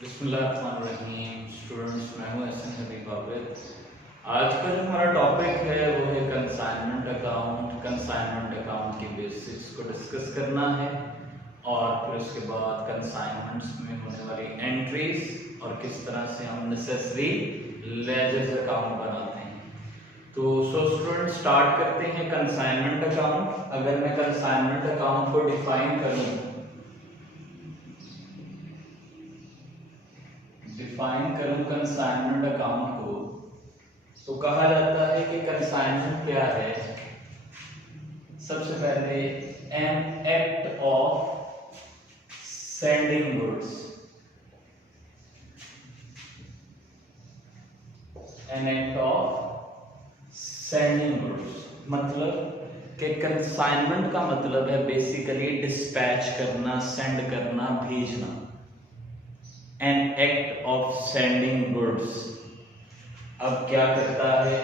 बिस्मिल्लाहिर्रहमानिर्रहीम। स्टूडेंट्स, मैं हूँ एस एन हबीब आबिद। आज का जो हमारा टॉपिक है वो है कंसाइनमेंट अकाउंट। कंसाइनमेंट अकाउंट की बेसिक्स को डिस्कस करना है और फिर उसके बाद कंसाइनमेंट्स में होने वाली एंट्रीज और किस तरह से हम नेसेसरी लेजर्स अकाउंट बनाते हैं। तो स्टूडेंट स्टार्ट करते हैं कंसाइनमेंट अकाउंट। अगर मैं कंसाइनमेंट अकाउंट को डिफाइन करूँ कंसाइनमेंट अकाउंट को, तो कहा जाता है कि कंसाइनमेंट क्या है। सबसे पहले N act of sending goods. N act of sending goods मतलब कि कंसाइनमेंट का मतलब है बेसिकली डिस्पैच करना, सेंड करना, भेजना। An act of sending goods। अब क्या करता है?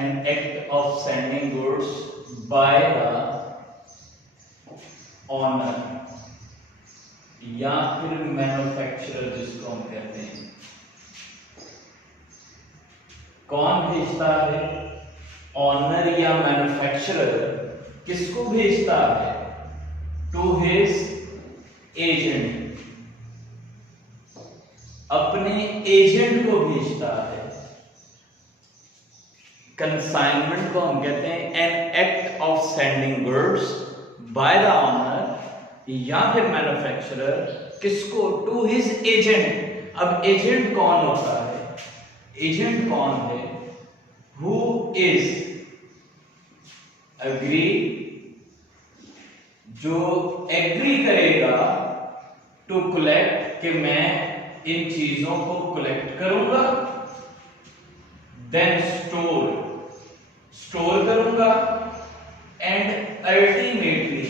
An act of sending goods by the owner या फिर मैन्युफैक्चरर जिसको हम कहते हैं। कौन भेजता है? ऑनर या मैन्युफैक्चरर किसको भेजता है? टू हिज एजेंट, अपने एजेंट को भेजता है। कंसाइनमेंट को हम कहते हैं an act of sending goods by the owner या फिर मैन्युफैक्चरर, किसको? To his agent. अब एजेंट कौन होता है? एजेंट कौन है? हु इज एग्री, जो एग्री करेगा टू कलेक्ट, कि मैं इन चीजों को कलेक्ट करूंगा, देन स्टोर करूंगा, एंड अल्टीमेटली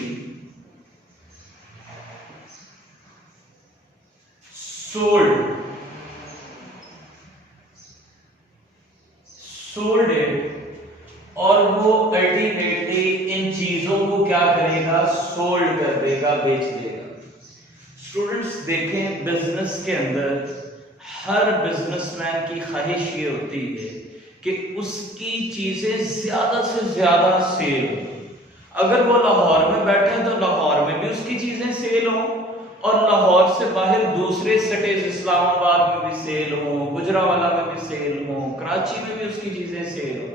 सोल्ड इट, और वो अल्टीमेटली इन चीजों को क्या करेगा? सोल्ड कर देगा, बेच देगा। स्टूडेंट्स देखें, बिजनेस के अंदर हर बिजनेसमैन की ख्वाहिश ये होती है कि उसकी चीजें ज्यादा से ज्यादा सेल हो। अगर वो लाहौर में बैठे हैं तो लाहौर में भी उसकी चीजें सेल हो, और लाहौर से बाहर दूसरे सिटीज, इस्लामाबाद में भी सेल हो, गुजरावाला में भी सेल हो, कराची में भी उसकी चीजें सेल हो।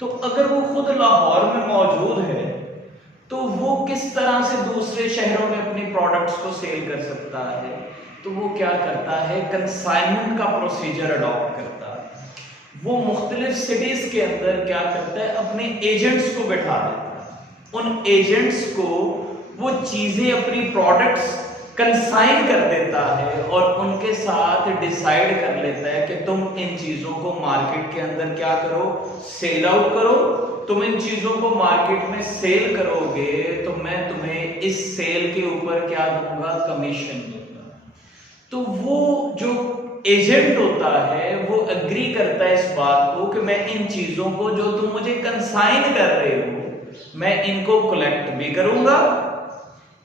तो अगर वो खुद लाहौर में मौजूद है तो वो किस तरह से दूसरे शहरों में अपनी प्रोडक्ट्स को सेल कर सकता है? तो वो क्या करता है? कंसाइनमेंट का प्रोसीजर अडॉप्ट करता है। वो मुख्तलिफ सिटीज के अंदर क्या करता है? अपने एजेंट्स को बैठा देता है। उन एजेंट्स को वो चीजें, अपनी प्रोडक्ट्स कंसाइन कर देता है और उनके साथ डिसाइड कर लेता है कि तुम इन चीजों को मार्केट के अंदर क्या करो? सेल आउट करो। तुम इन चीजों को मार्केट में सेल करोगे तो मैं तुम्हें इस सेल के ऊपर क्या दूंगा? कमीशन दूंगा। तो वो जो एजेंट होता है वो एग्री करता है इस बात को कि मैं इन चीजों को जो तुम मुझे कंसाइन कर रहे हो, मैं इनको कलेक्ट भी करूंगा,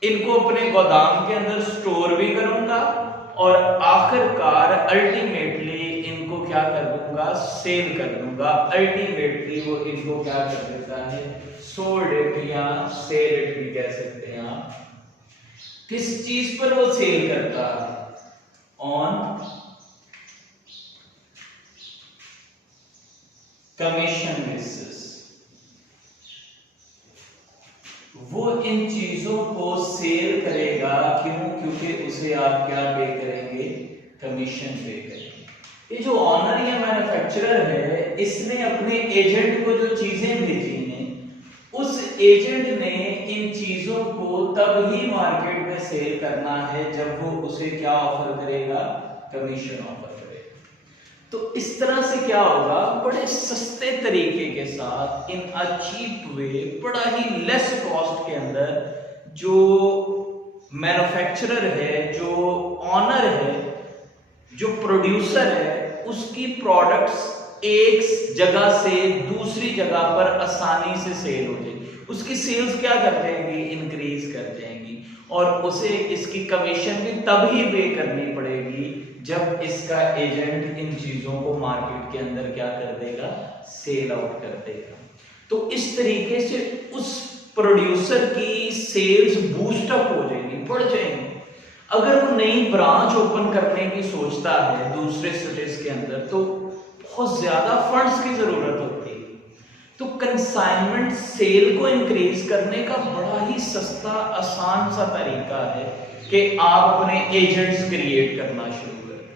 इनको अपने गोदाम के अंदर स्टोर भी करूंगा, और आखिरकार अल्टीमेटली इनको क्या कर दूंगा? सेल कर दूंगा। अल्टीमेटली वो इनको क्या कर देता है? सोल्ड इट या सेल इट भी कह सकते हैं आप। किस चीज पर वो सेल करता है? On commission basis. वो इन चीजों को सेल करेगा, क्यों? क्योंकि उसे आप क्या पे करेंगे? कमीशन पे करेंगे। ये जो ऑनर या मैन्युफैक्चरर है, इसने अपने एजेंट को जो चीजें भेजी हैं, उस एजेंट ने इन चीजों को तब ही मार्केट में सेल करना है जब वो उसे क्या ऑफर करेगा? कमीशन ऑफर करेगा। तो इस तरह से क्या होगा? बड़े सस्ते तरीके के साथ, इन अ चीप वे, बड़ा ही लेस कॉस्ट के अंदर, जो मैन्युफैक्चरर है, जो ऑनर है, जो प्रोड्यूसर है, उसकी प्रोडक्ट्स एक जगह से दूसरी जगह पर आसानी से सेल हो जाएगी। उसकी सेल्स क्या कर देंगी? इंक्रीज कर देंगी, और उसे इसकी कमीशन भी तभी पे करनी पड़ेगी जब इसका एजेंट इन चीजों को मार्केट के अंदर क्या कर देगा, सेल आउट कर देगा। तो इस तरीके से उस प्रोड्यूसर की सेल्स बूस्ट अप हो जाएंगी, बढ़ जाएंगी। अगर वो नई ब्रांच ओपन करने की सोचता है दूसरे सिटीज के अंदर तो बहुत ज्यादा फंड्स की जरूरत होती है। तो कंसाइनमेंट सेल को इंक्रीज करने का बड़ा ही सस्ता आसान सा तरीका है कि आप अपने एजेंट्स क्रिएट करना शुरू करें,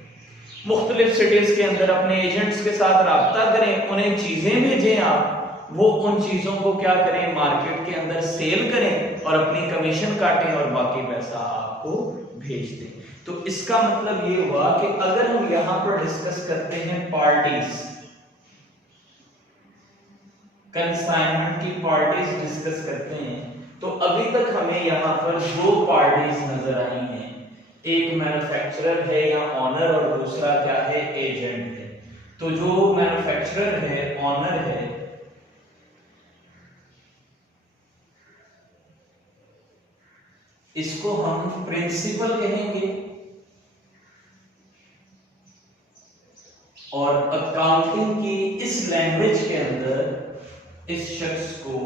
मुख्तलिफ सिटीज के अंदर अपने एजेंट्स के साथ राब्ता करें, उन्हें चीजें भेजें, आप वो उन चीजों को क्या करें, मार्केट के अंदर सेल करें और अपनी कमीशन काटें और बाकी पैसा आपको भेज दें। तो इसका मतलब ये हुआ कि अगर हम यहां पर डिस्कस करते हैं पार्टीज, कंसाइनमेंट की पार्टीज डिस्कस करते हैं, तो अभी तक हमें यहां पर दो पार्टीज नजर आई हैं, एक मैन्युफैक्चरर है या ऑनर और दूसरा क्या है, एजेंट है। तो जो मैन्युफैक्चरर है, ऑनर है, इसको हम प्रिंसिपल कहेंगे और अकाउंटिंग की इस लैंग्वेज के अंदर इस शख्स को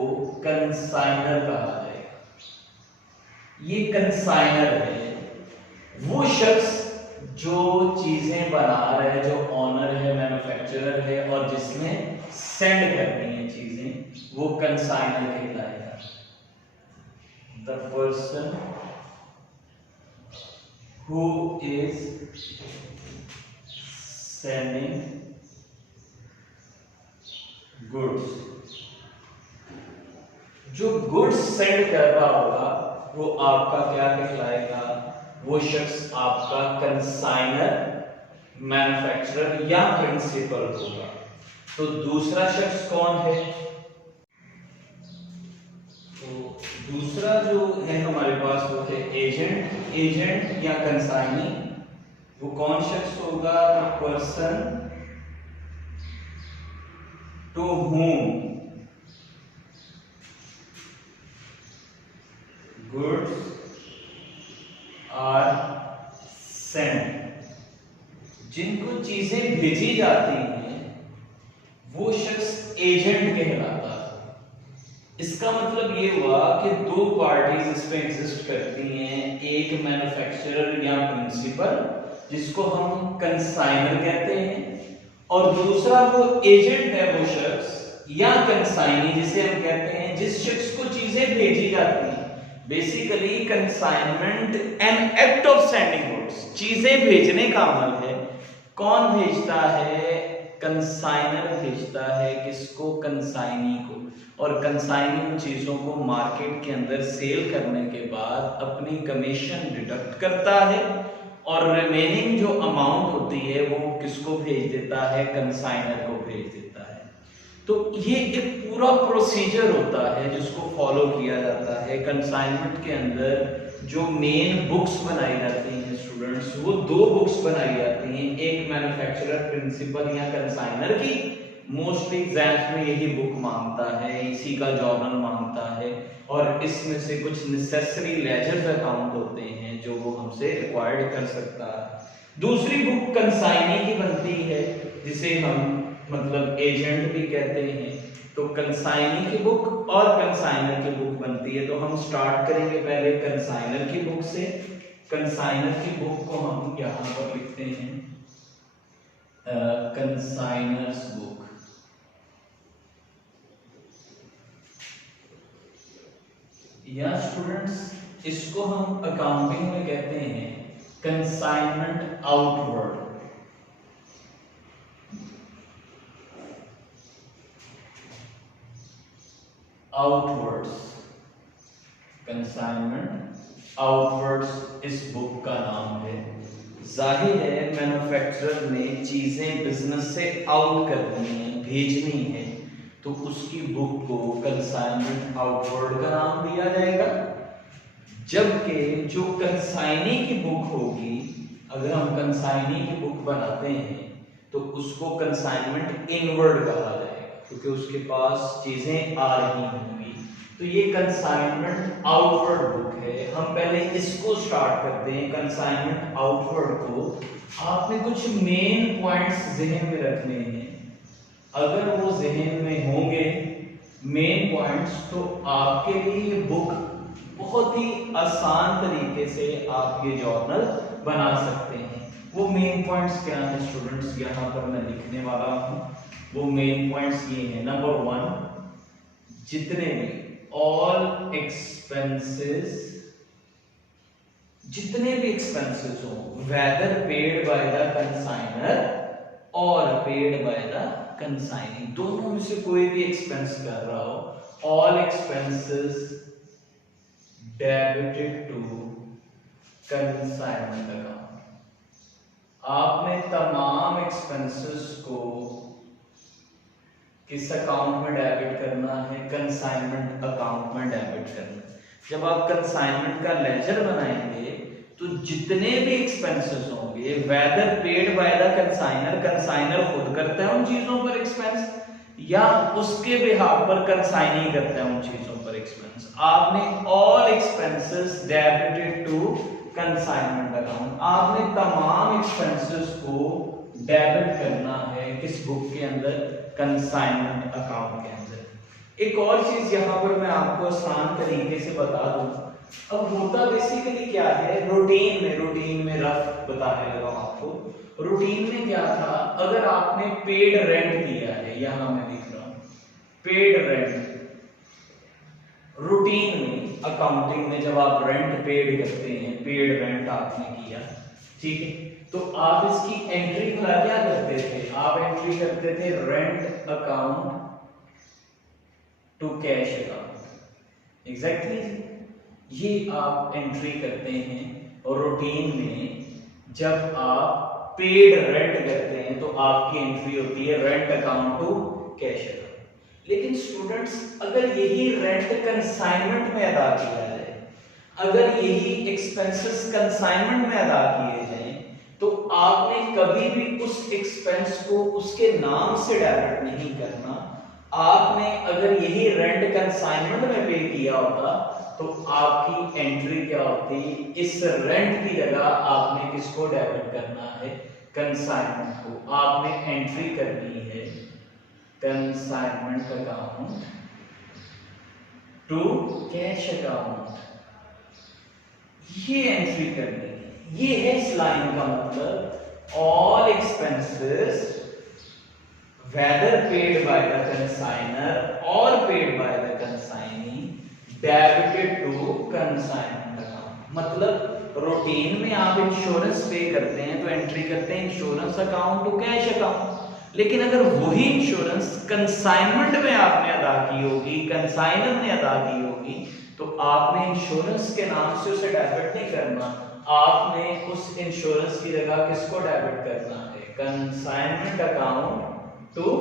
कंसाइनर कहा जाएगा। ये कंसाइनर है वो शख्स जो चीजें बना रहा है, जो ऑनर है, मैन्युफैक्चरर है और जिसने सेंड करनी है चीजें, वो कंसाइनर कहलाएगा। The person who is sending goods, जो गुड्स सेंड कर रहा होगा वो आपका क्या कहलाएगा, वो शख्स आपका कंसाइनर, मैन्युफैक्चरर या प्रिंसिपल होगा। तो दूसरा शख्स कौन है, दूसरा जो है हमारे पास वो है एजेंट, एजेंट या कंसाइनी। वो कौन शख्स होगा, person to whom goods are sent, जिनको चीजें भेजी जाती हैं वो शख्स एजेंट कहलाता है। इसका मतलब ये हुआ कि दो पार्टीज इसमें एग्जिस्ट करती हैं, एक मैन्युफैक्चरर या प्रिंसिपल जिसको हम कंसाइनर कहते हैं, और दूसरा वो एजेंट है, वो शख्स या कंसाइनी जिसे हम कहते हैं जिस शख्स को चीजें भेजी जाती हैं। Basically consignment N act of sending goods, चीजें भेजने का अमल है। कौन भेजता है, कंसाइनर भेजता है, किसको, कंसाइनी को, और कंसाइनी उन चीजों को मार्केट के अंदर सेल करने के बाद अपनी कमीशन डिडक्ट करता है और रिमेनिंग जो अमाउंट होती है वो किसको भेज देता है, कंसाइनर को भेज देता है। तो ये एक पूरा प्रोसीजर होता है जिसको फॉलो किया जाता है। कंसाइनमेंट के अंदर जो मेन बुक्स बनाई जाती हैं स्टूडेंट्स, वो दो बुक्स बनाई जाती हैं, एक मैन्युफैक्चरर, प्रिंसिपल या कंसाइनर की। मोस्टली एग्जाम्स में यही बुक मांगता है, इसी का जर्नल मांगता है, और इसमें से कुछ नेसेसरी लेजर्स अकाउंट होते हैं जो वो हमसे रिक्वायर्ड कर सकता है। दूसरी बुक कंसाइनी की बनती है जिसे हम मतलब एजेंट भी कहते हैं। तो कंसाइनी की बुक और कंसाइनर की बुक बनती है। तो हम स्टार्ट करेंगे पहले कंसाइनर की बुक से। कंसाइनर की बुक को हम यहाँ पर लिखते हैं कंसाइनर्स बुक। या स्टूडेंट्स इसको हम अकाउंटिंग में कहते हैं consignment outward. Outwards, consignment outwards इस बुक का नाम है। जाहिर है मैन्युफैक्चरर ने चीजें बिजनेस से आउट करनी है, भेजनी है, तो उसकी बुक को कंसाइनमेंट आउटवर्ड का नाम दिया जाएगा। जबकि जो कंसाइनी की बुक होगी, अगर हम कंसाइनी की बुक बनाते हैं तो उसको कंसाइनमेंट इनवर्ड कहा जाएगा, क्योंकि उसके पास चीजें आ रही होंगी। तो ये कंसाइनमेंट आउटवर्ड बुक है। हम पहले इसको स्टार्ट करते हैं, कंसाइनमेंट आउटवर्ड को। आपने कुछ मेन पॉइंट्स जहन में रखने हैं। अगर वो जहन में होंगे मेन पॉइंट्स, तो आपके लिए ये बुक बहुत ही आसान तरीके से आप ये जर्नल बना सकते हैं। वो मेन पॉइंट्स क्या हैं स्टूडेंट्स, यहाँ पर मैं लिखने वाला हूँ। वो मेन पॉइंट्स ये हैं। नंबर 1, जितने भी ऑल एक्सपेंसेस, जितने भी एक्सपेंसेस हो, whether paid by the consignor और पेड बाय द कंसाइनी, दोनों में से कोई भी एक्सपेंस कर रहा हो, all expenses debited to consignment account. आपने तमाम एक्सपेंसेस को किस अकाउंट में डेबिट करना है? कंसाइनमेंट अकाउंट में डेबिट करना है। जब आप कंसाइनमेंट का लेजर बनाएंगे तो जितने भी एक्सपेंसेस होंगे, whether paid by the consignor, consignor खुद करता है उन चीजों पर एक्सपेंस या उसके बिहाफ पर कंसाइनी करता है उन चीजों पर एक्सपेंस, आपने all expenses debited to consignment account, आपने तमाम एक्सपेंसेस को डेबिट करना है किस बुक के अंदर? कंसाइनमेंट अकाउंट के अंदर। एक और चीज यहां पर मैं आपको आसान तरीके से बता दूं। अब होता बेसिकली क्या है, रूटीन में रफ बताने लगा आपको। रूटीन में क्या था, अगर आपने पेड रेंट दिया है, यहां मैं लिख रहा हूं पेड रेंट। रूटीन में, अकाउंटिंग में जब आप रेंट पेड करते हैं, पेड रेंट आपने किया, ठीक है, तो आप इसकी एंट्री खुला क्या करते थे? आप एंट्री करते थे rent account to cash account. Exactly ये आप एंट्री करते हैं। और रूटीन में जब आप पेड रेंट करते हैं तो आपकी एंट्री होती है rent account to cash account. लेकिन स्टूडेंट्स, अगर यही रेंट कंसाइनमेंट में अदा किया जाए, अगर यही एक्सपेंसेस कंसाइनमेंट में अदा किए जाए, तो आपने कभी भी उस एक्सपेंस को उसके नाम से डेबिट नहीं करना। आपने अगर यही रेंट कंसाइनमेंट में पे किया होता तो आपकी एंट्री क्या होती? इस रेंट की जगह आपने किसको डेबिट करना है? कंसाइनमेंट को। आपने एंट्री करनी है consignment account to cash account, ये एंट्री करनी है। ये है इस लाइन का मतलब, all expenses whether paid by the consignor और paid by the consignee debited to consignment account. मतलब रूटीन में आप इंश्योरेंस पे करते हैं तो एंट्री करते हैं insurance account to cash account. लेकिन अगर वही इंश्योरेंस कंसाइनमेंट में आपने अदा की होगी, कंसाइनर ने अदा की होगी, तो आपने इंश्योरेंस के नाम से उसे डेबिट नहीं करना। आपने उस इंश्योरेंस की जगह किसको डेबिट करना है? Consignment account to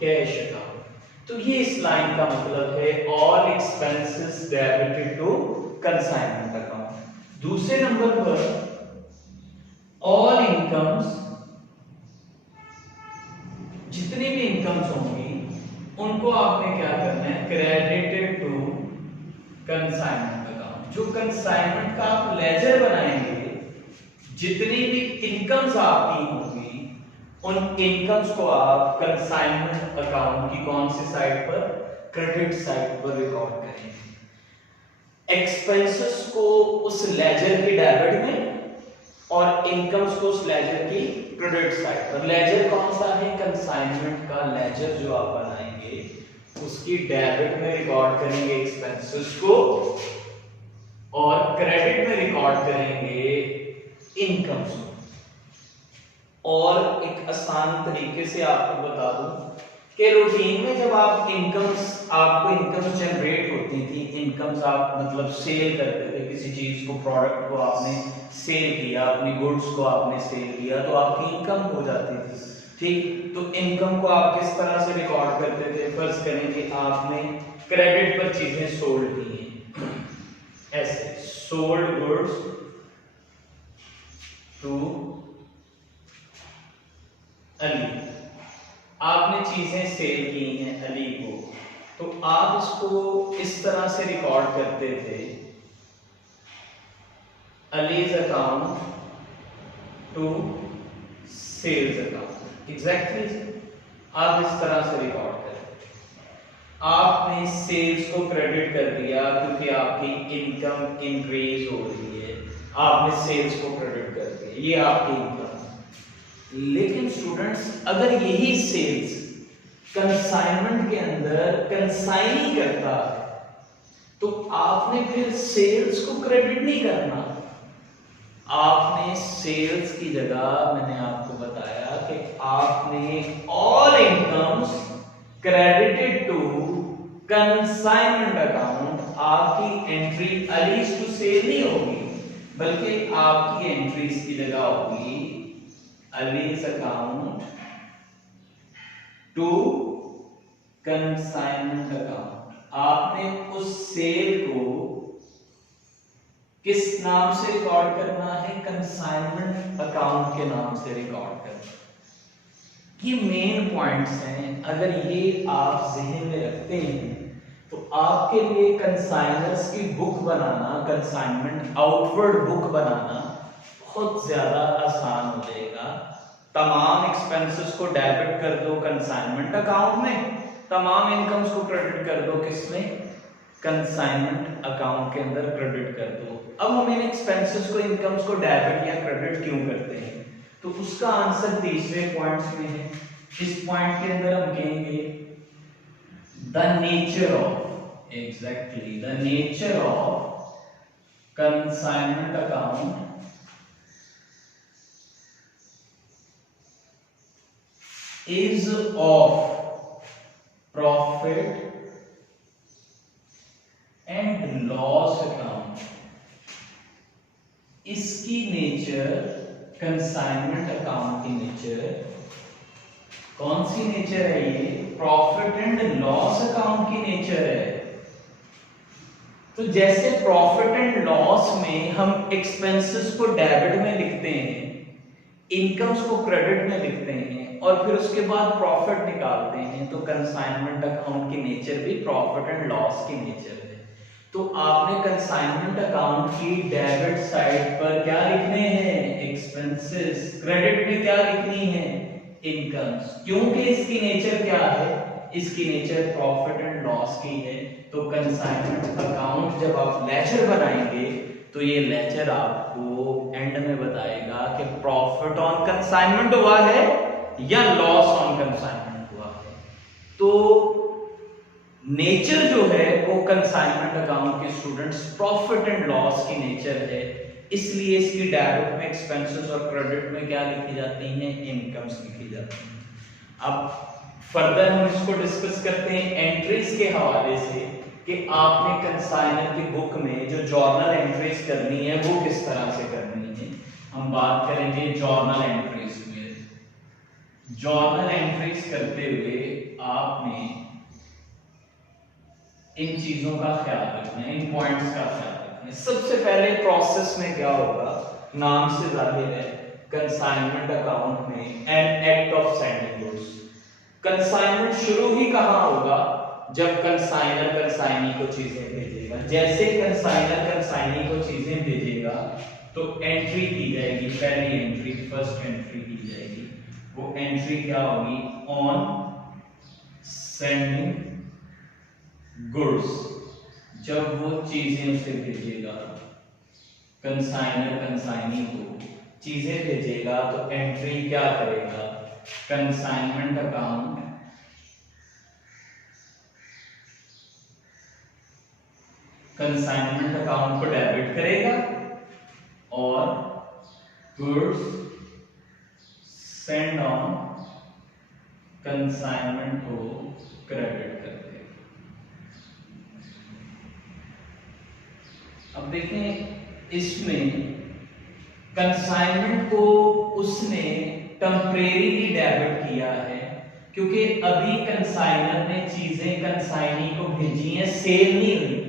cash account. तो ये इस लाइन का मतलब है, all expenses debited to consignment account. दूसरे नंबर पर ऑल इनकम्स, जितनी भी इनकम्स होंगी उनको आपने क्या करना है? Credited to consignment account. जो कंसाइनमेंट का आप लेजर बनाएंगे, जितनी भी इनकम्स आपकी होंगी उन इनकम्स को आप कंसाइनमेंट अकाउंट की कौन सी साइड पर? क्रेडिट साइड पर रिकॉर्ड करेंगे। एक्सपेंसेस को उस लेजर की डेबिट में और इनकम्स को उस लेजर की क्रेडिट साइड पर। लेजर कौन सा है? कंसाइनमेंट का लेजर जो आप बनाएंगे उसकी डेबिट में रिकॉर्ड करेंगे एक्सपेंसेस को और क्रेडिट में रिकॉर्ड करेंगे इनकम्स को। और एक आसान तरीके से आपको बता दूं कि रूटीन में जब आप आपको इनकम्स जनरेट होती थी, इनकम्स आप मतलब सेल करते थे किसी चीज को, प्रोडक्ट को आपने सेल किया, अपनी गुड्स को आपने सेल किया, तो आपकी इनकम हो जाती थी, ठीक। तो इनकम को आप किस तरह से रिकॉर्ड करते थे? फर्स्ट करेंगे, आपने क्रेडिट पर चीजें सोल्ड की हैं, ऐसे सोल्ड गुड्स टू अली, आपने चीजें सेल की हैं अली को, तो आप इसको इस तरह से रिकॉर्ड करते थे, अलीज account to sales account. Exactly आप इस तरह से रिकॉर्ड करते, आपने सेल्स को क्रेडिट कर दिया क्योंकि आपकी इनकम इंक्रीज हो रही है, आपने सेल्स को क्रेडिट कर दिया, ये आपकी इनकम। लेकिन स्टूडेंट्स अगर यही सेल्स कंसाइनमेंट के अंदर कंसाइनी करता है तो आपने फिर सेल्स को क्रेडिट नहीं करना, आपने सेल्स की जगह मैंने आपको बताया कि आपने all incomes credited to consignment account, आपकी एंट्री अलीज टू सेल नहीं होगी बल्कि आपकी एंट्री इसकी जगह होगी अलीज अकाउंट टू कंसाइनमेंट अकाउंट। आपने उस सेल को किस नाम से रिकॉर्ड करना है? कंसाइनमेंट अकाउंट के नाम से रिकॉर्ड करना। ये मेन पॉइंट्स हैं, अगर ये आप ज़हन में रखते हैं तो आपके लिए कंसाइनर्स की बुक बनाना, कंसाइनमेंट आउटवर्ड बुक बनाना बहुत ज्यादा आसान हो जाएगा। तमाम एक्सपेंसेस को डेबिट कर दो कंसाइनमेंट अकाउंट में, तमाम इनकम्स को क्रेडिट कर दो किसमें? कंसाइनमेंट अकाउंट के अंदर क्रेडिट कर दो। अब हम इन एक्सपेंसेस को, इनकम्स को डेबिट या क्रेडिट क्यों करते हैं? तो उसका आंसर तीसरे पॉइंट्स में है। इस पॉइंट के अंदर हम कहेंगे the nature of, exactly the nature of consignment account is of profit and loss account। इसकी नेचर, कंसाइनमेंट अकाउंट की नेचर कौन सी नेचर है? ये प्रॉफिट एंड लॉस अकाउंट की नेचर है। तो जैसे प्रॉफिट एंड लॉस में हम एक्सपेंसेस को डेबिट में लिखते हैं, इनकम्स को क्रेडिट में लिखते हैं और फिर उसके बाद प्रॉफिट निकालते हैं, तो कंसाइनमेंट अकाउंट की नेचर भी प्रॉफिट एंड लॉस की नेचर है। तो आपने कंसाइनमेंट अकाउंट की डेबिट साइड पर क्या लिखने हैं? एक्सपेंसेस। क्रेडिट में क्या लिखनी है? इनकम्स। क्योंकि इसकी नेचर क्या है? इसकी नेचर प्रॉफिट एंड लॉस की है। तो कंसाइनमेंट अकाउंट जब आप लेजर बनाएंगे तो ये लेजर आपको एंड में बताएगा कि प्रॉफिट ऑन कंसाइनमेंट हुआ है या लॉस ऑन कंसाइनमेंट हुआ है। तो नेचर जो है वो कंसाइनमेंट अकाउंट के स्टूडेंट्स प्रॉफिट एंड लॉस की नेचर है, इसलिए इसकी डेबिट में एक्सपेंसेस और क्रेडिट में क्या लिखी जाती हैं? इनकम्स लिखी जाती हैं। अब फर्दर हम इसको डिस्कस करते हैं एंट्रीज के हवाले से कि आपने कंसाइनर की बुक में जो जर्नल एंट्रीज करनी है वो किस तरह से करनी है। हम बात करेंगे जर्नल एंट्रीज में। जर्नल एंट्रीज करते हुए आपने इन चीजों का ख्याल रखना है, इन पॉइंट्स का ख्याल रखना है। सबसे पहले प्रोसेस में क्या होगा? नाम से जाहिर है, कंसाइनमेंट अकाउंट में N act of sending goods. Consignment शुरू ही कहां होगा? जब कंसाइनर कंसाइनी को चीजें भेजेगा। जैसे कंसाइनर कंसाइनी को चीजें भेजेगा तो एंट्री की जाएगी, पहली एंट्री, फर्स्ट एंट्री की जाएगी। वो एंट्री क्या होगी? On sending goods. जब वो चीजें उसे भेजेगा, कंसाइनर कंसाइनी को चीजें भेजेगा तो एंट्री क्या करेगा? कंसाइनमेंट अकाउंट कंसाइनमेंट अकाउंट को डेबिट करेगा और गुड्स सेंड ऑन कंसाइनमेंट को क्रेडिट कर देगा। अब देखें इसमें कंसाइनमेंट को उसने टेम्परेरीली डेबिट किया है क्योंकि अभी कंसाइनर ने चीजें कंसाइनी को भेजी हैं, सेल नहीं हुई।